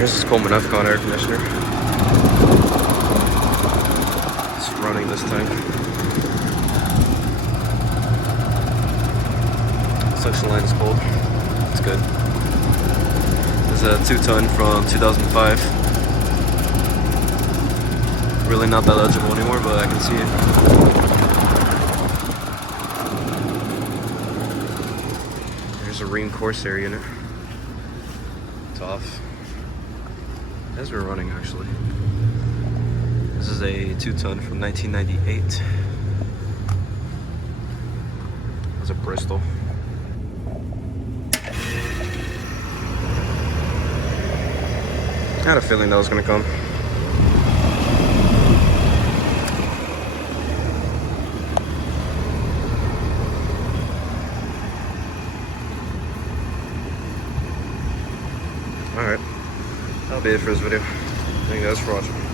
Here's this Coleman Evcon air conditioner. It's running this tank. Suction line is cold. It's good. It's a 2-ton from 2005. Really not that legible anymore, but I can see it. Here's a Corsaire unit. It's off. As we're running, actually. This is a 2-ton from 1998. It's a Bristol. I had a feeling that was gonna come. Alright, that'll be it for this video. Thank you guys for watching.